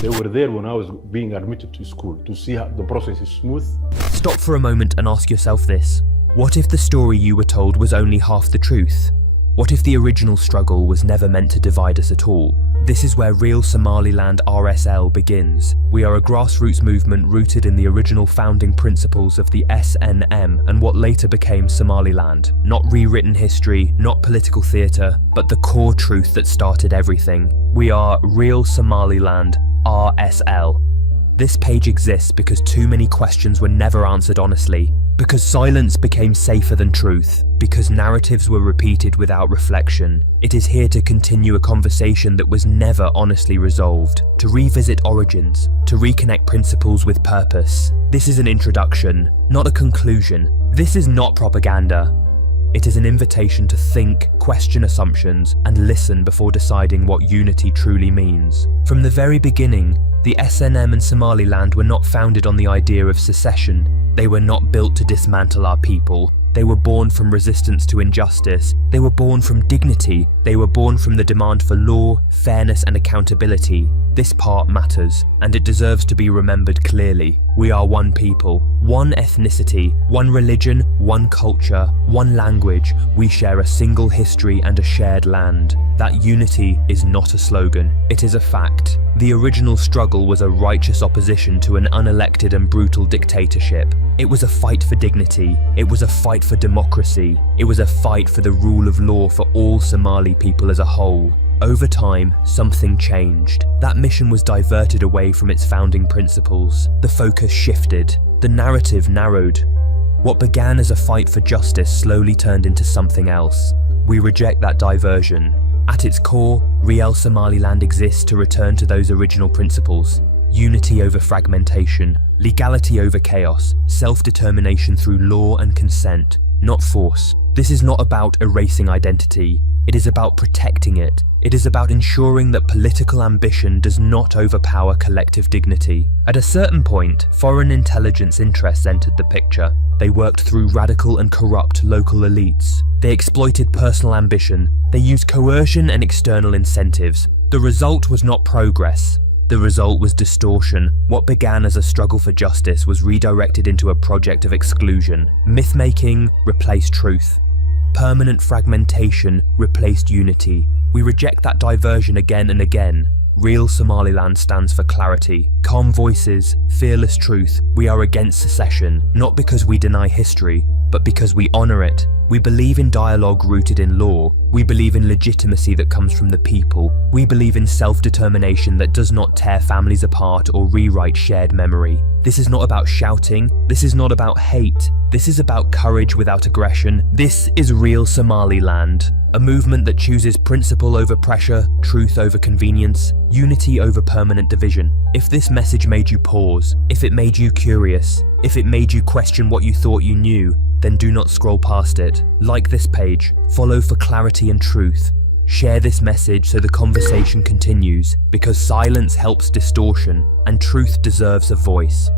They were there when I was being admitted to school to see how the process is smooth. Stop for a moment and ask yourself this. What if the story you were told was only half the truth? What if the original struggle was never meant to divide us at all? This is where Real Somaliland RSL begins. We are a grassroots movement rooted in the original founding principles of the SNM and what later became Somaliland. Not rewritten history, not political theatre, but the core truth that started everything. We are Real Somaliland RSL. This page exists because too many questions were never answered honestly, because silence became safer than truth, because narratives were repeated without reflection. It is here to continue a conversation that was never honestly resolved, to revisit origins, to reconnect principles with purpose. This is an introduction, not a conclusion. This is not propaganda. It is an invitation to think, question assumptions, and listen before deciding what unity truly means. From the very beginning, the SNM and Somaliland were not founded on the idea of secession. They were not built to dismantle our people. They were born from resistance to injustice. They were born from dignity. They were born from the demand for law, fairness, and accountability. This part matters, and it deserves to be remembered clearly. We are one people, one ethnicity, one religion, one culture, one language. We share a single history and a shared land. That unity is not a slogan, it is a fact. The original struggle was a righteous opposition to an unelected and brutal dictatorship. It was a fight for dignity. It was a fight for democracy. It was a fight for the rule of law for all Somali people as a whole. Over time, something changed. That mission was diverted away from its founding principles. The focus shifted. The narrative narrowed. What began as a fight for justice slowly turned into something else. We reject that diversion. At its core, Real Somaliland exists to return to those original principles. Unity over fragmentation, legality over chaos, self-determination through law and consent, not force. This is not about erasing identity. It is about protecting it. It is about ensuring that political ambition does not overpower collective dignity. At a certain point, foreign intelligence interests entered the picture. They worked through radical and corrupt local elites. They exploited personal ambition. They used coercion and external incentives. The result was not progress. The result was distortion. What began as a struggle for justice was redirected into a project of exclusion. Myth-making replaced truth. Permanent fragmentation replaced unity. We reject that diversion again and again. Real Somaliland stands for clarity, calm voices, fearless truth. We are against secession, not because we deny history, but because we honour it. We believe in dialogue rooted in law. We believe in legitimacy that comes from the people. We believe in self-determination that does not tear families apart or rewrite shared memory. This is not about shouting. This is not about hate. This is about courage without aggression. This is Real Somaliland. A movement that chooses principle over pressure, truth over convenience, unity over permanent division. If this message made you pause, if it made you curious, if it made you question what you thought you knew, then do not scroll past it. Like this page, follow for clarity and truth. Share this message so the conversation continues, because silence helps distortion and truth deserves a voice.